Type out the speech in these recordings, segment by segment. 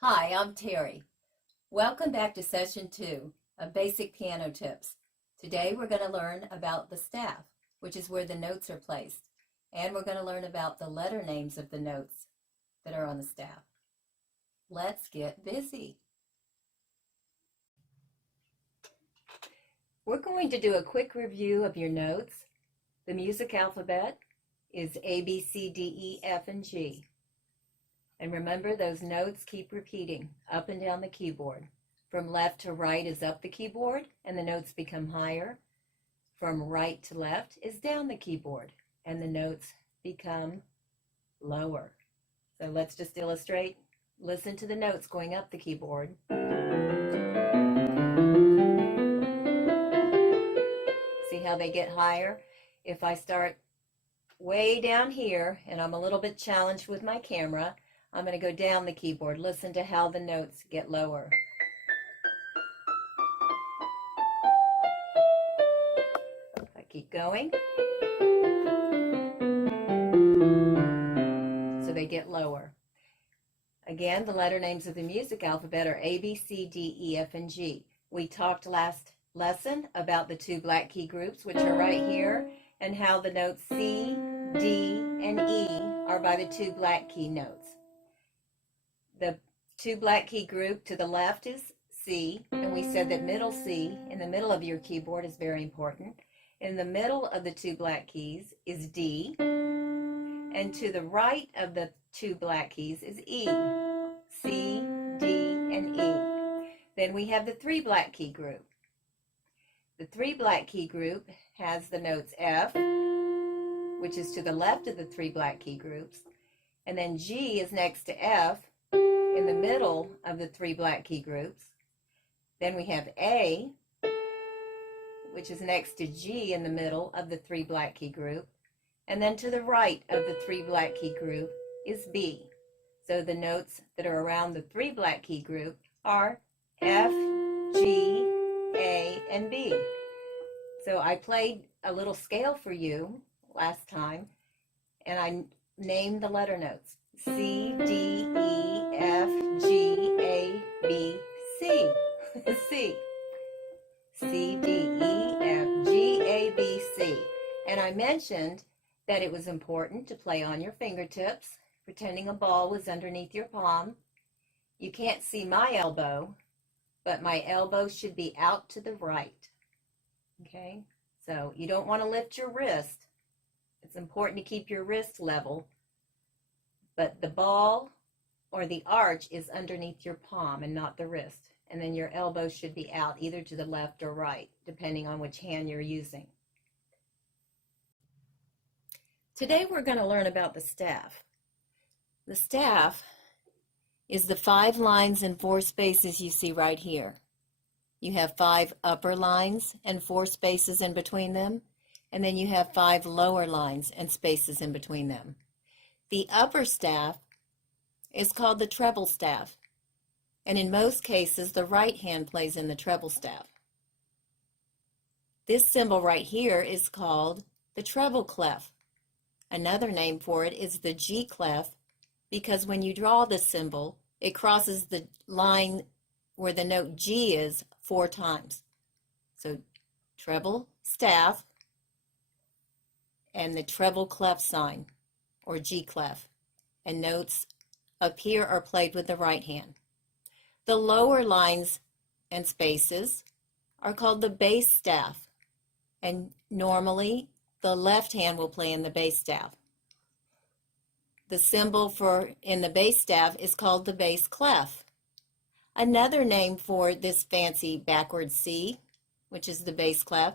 Hi, I'm Terry. Welcome back to Session 2 of Basic Piano Tips. Today we're going to learn about the staff, which is where the notes are placed, and we're going to learn about the letter names of the notes that are on the staff. Let's get busy. We're going to do a quick review of your notes. The music alphabet is A, B, C, D, E, F, and G. And remember, those notes keep repeating up and down the keyboard. From left to right is up the keyboard, and the notes become higher. From right to left is down the keyboard, and the notes become lower. So let's just illustrate. Listen to the notes going up the keyboard. See how they get higher? If I start way down here, and I'm a little bit challenged with my camera, I'm going to go down the keyboard. Listen to how the notes get lower. If I keep going, so they get lower. Again, the letter names of the music alphabet are A, B, C, D, E, F, and G. We talked last lesson about the two black key groups, which are right here, and how the notes C, D, and E are by the two black key notes. The two black key group to the left is C, and we said that middle C in the middle of your keyboard is very important. In the middle of the two black keys is D, and to the right of the two black keys is E, C, D, and E. Then we have the three black key group. The three black key group has the notes F, which is to the left of the three black key groups, and then G is next to F, in the middle of the three black key groups. Then we have A, which is next to G in the middle of the three black key group. And then to the right of the three black key group is B. So the notes that are around the three black key group are F, G, A, and B. So I played a little scale for you last time, and I named the letter notes. C, D, E, F, G, A, B, C. C. C, D, E, F, G, A, B, C. And I mentioned that it was important to play on your fingertips, pretending a ball was underneath your palm. You can't see my elbow, but my elbow should be out to the right. Okay? So you don't want to lift your wrist. It's important to keep your wrist level. But the ball or the arch is underneath your palm and not the wrist. And then your elbow should be out either to the left or right, depending on which hand you're using. Today we're going to learn about the staff. The staff is the 5 lines and 4 spaces you see right here. You have 5 upper lines and 4 spaces in between them, and then you have 5 lower lines and spaces in between them. The upper staff is called the treble staff, and in most cases, the right hand plays in the treble staff. This symbol right here is called the treble clef. Another name for it is the G clef, because when you draw this symbol, it crosses the line where the note G is 4 times. So treble staff and the treble clef sign, or G clef, and notes up here are played with the right hand. The lower lines and spaces are called the bass staff, and normally the left hand will play in the bass staff. The symbol for in the bass staff is called the bass clef. Another name for this fancy backward C, which is the bass clef,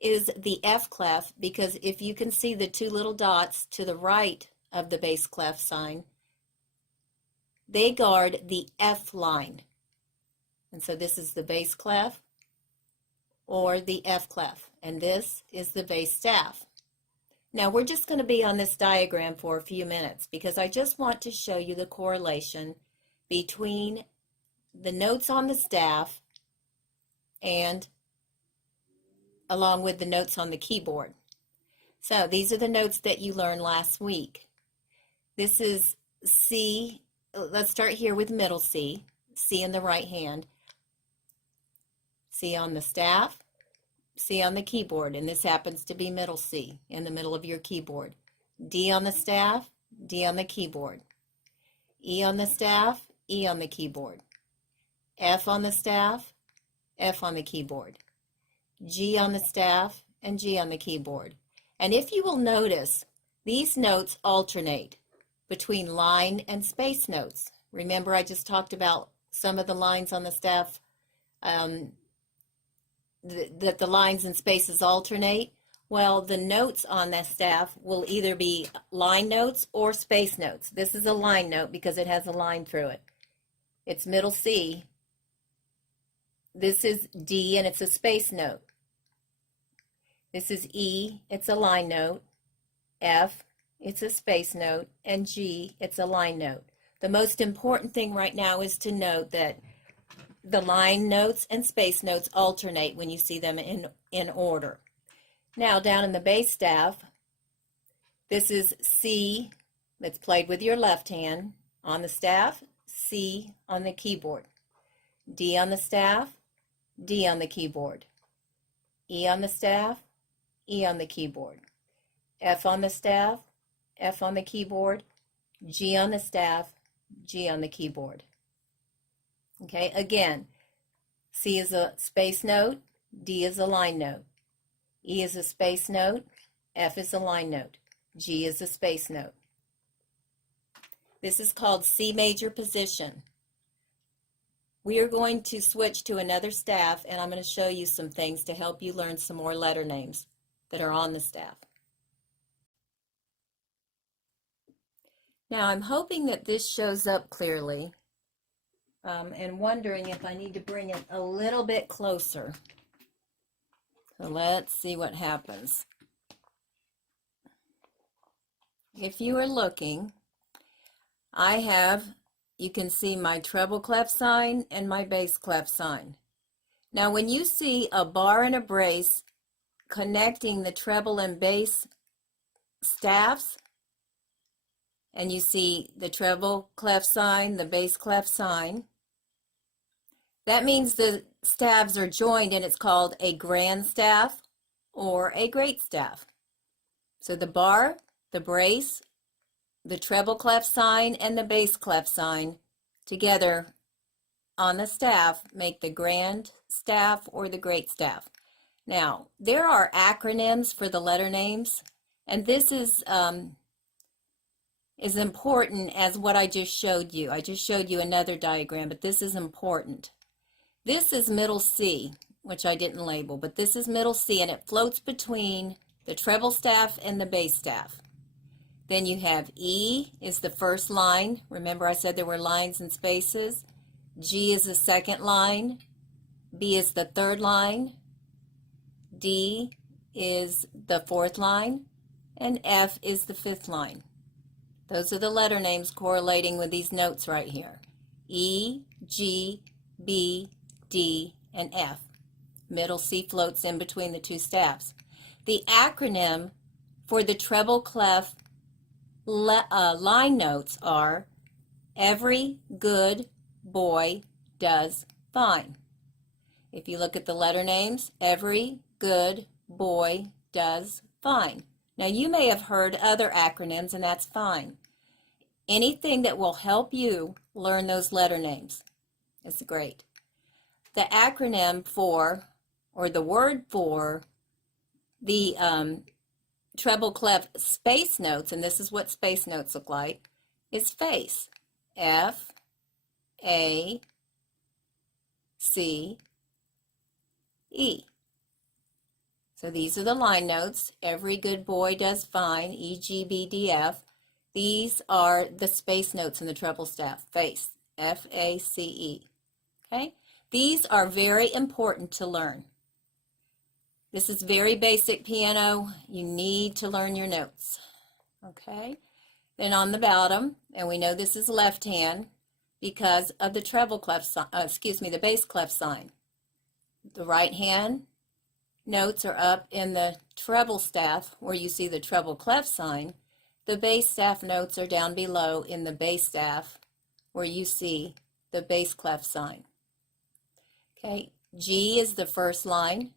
is the F clef, because if you can see the 2 little dots to the right of the bass clef sign, they guard the F line. And so this is the bass clef or the F clef, and this is the bass staff. Now we're just going to be on this diagram for a few minutes because I just want to show you the correlation between the notes on the staff and along with the notes on the keyboard. So these are the notes that you learned last week. This is C let's start here with middle C. C in the right hand, C on the staff, C on the keyboard, and this happens to be middle C in the middle of your keyboard. D on the staff, D on the keyboard. E on the staff, E on the keyboard. F on the staff, F on the keyboard. G on the staff, and G on the keyboard. And if you will notice, these notes alternate between line and space notes. Remember, I just talked about some of the lines on the staff, that the lines and spaces alternate. Well, the notes on the staff will either be line notes or space notes. This is a line note because it has a line through it. It's middle C. This is D, and it's a space note. This is E, it's a line note. F, it's a space note. And G, it's a line note. The most important thing right now is to note that the line notes and space notes alternate when you see them in order. Now, down in the bass staff, this is C that's played with your left hand on the staff, C on the keyboard. D on the staff, D on the keyboard. E on the staff, E on the keyboard. F on the staff, F on the keyboard. G on the staff, G on the keyboard. Okay, again, C is a space note, D is a line note. E is a space note, F is a line note. G is a space note. This is called C major position. We are going to switch to another staff, and I'm going to show you some things to help you learn some more letter names that are on the staff. Now, I'm hoping that this shows up clearly, and wondering if I need to bring it a little bit closer. So let's see what happens. If you are looking, I have, you can see my treble clef sign and my bass clef sign. Now, when you see a bar and a brace connecting the treble and bass staffs, and you see the treble clef sign, the bass clef sign, that means the staves are joined, and it's called a grand staff or a great staff. So the bar, the brace, the treble clef sign, and the bass clef sign together on the staff make the grand staff or the great staff. Now, there are acronyms for the letter names, and this is important as what I just showed you. I just showed you another diagram, but this is important. This is middle C, which I didn't label, but this is middle C, and it floats between the treble staff and the bass staff. Then you have E is the first line. Remember I said there were lines and spaces. G is the second line. B is the third line. D is the fourth line. And F is the fifth line. Those are the letter names correlating with these notes right here. E, G, B, D, and F. Middle C floats in between the two staffs. The acronym for the treble clef line notes are every good boy does fine. If you look at the letter names, every good boy does fine. Now, you may have heard other acronyms, and that's fine. Anything that will help you learn those letter names is great. The acronym for, or the word for, the treble clef space notes, and this is what space notes look like, is face. F, A, C, E. So these are the line notes. Every good boy does fine, E, G, B, D, F. These are the space notes in the treble staff, face, F, A, C, E. Okay? These are very important to learn. This is very basic piano. You need to learn your notes. Okay? Then on the bottom, and we know this is left hand because of the treble clef, the bass clef sign. The right hand notes are up in the treble staff where you see the treble clef sign. The bass staff notes are down below in the bass staff where you see the bass clef sign. Okay, G is the first line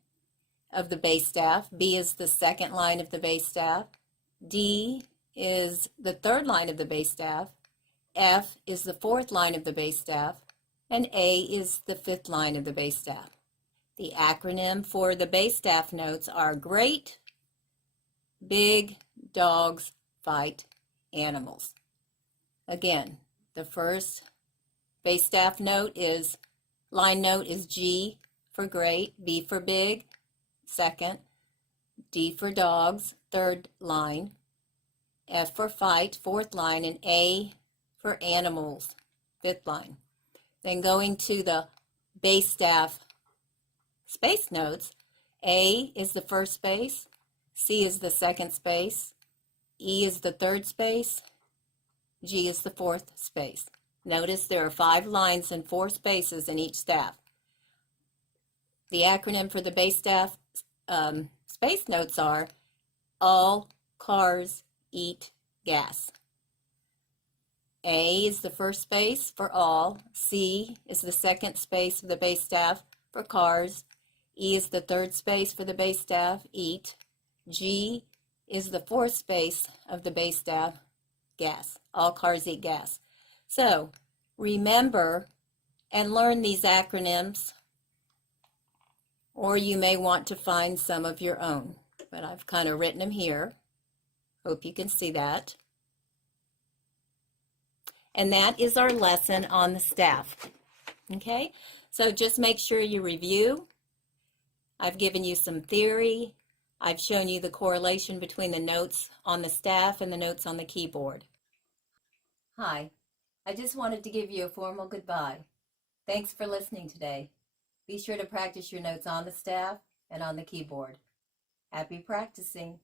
of the bass staff, B is the second line of the bass staff, D is the third line of the bass staff, F is the fourth line of the bass staff, and A is the fifth line of the bass staff. The acronym for the bass staff notes are Great Big Dogs Fight Animals. Again, the first bass staff line note is G for great, B for big, second, D for dogs, third line, F for fight, fourth line, and A for animals, fifth line. Then going to the bass staff space notes, A is the first space, C is the second space, E is the third space, G is the fourth space. Notice there are 5 lines and 4 spaces in each staff. The acronym for the bass staff space notes are All Cars Eat Gas. A is the first space for all, C is the second space of the bass staff for cars, E is the third space for the bass staff, eat, G is the fourth space of the bass staff, gas. All cars eat gas. So remember and learn these acronyms, or you may want to find some of your own, but I've kind of written them here. Hope you can see that. And that is our lesson on the staff. Okay, so just make sure you review. I've given you some theory. I've shown you the correlation between the notes on the staff and the notes on the keyboard. Hi, I just wanted to give you a formal goodbye. Thanks for listening today. Be sure to practice your notes on the staff and on the keyboard. Happy practicing.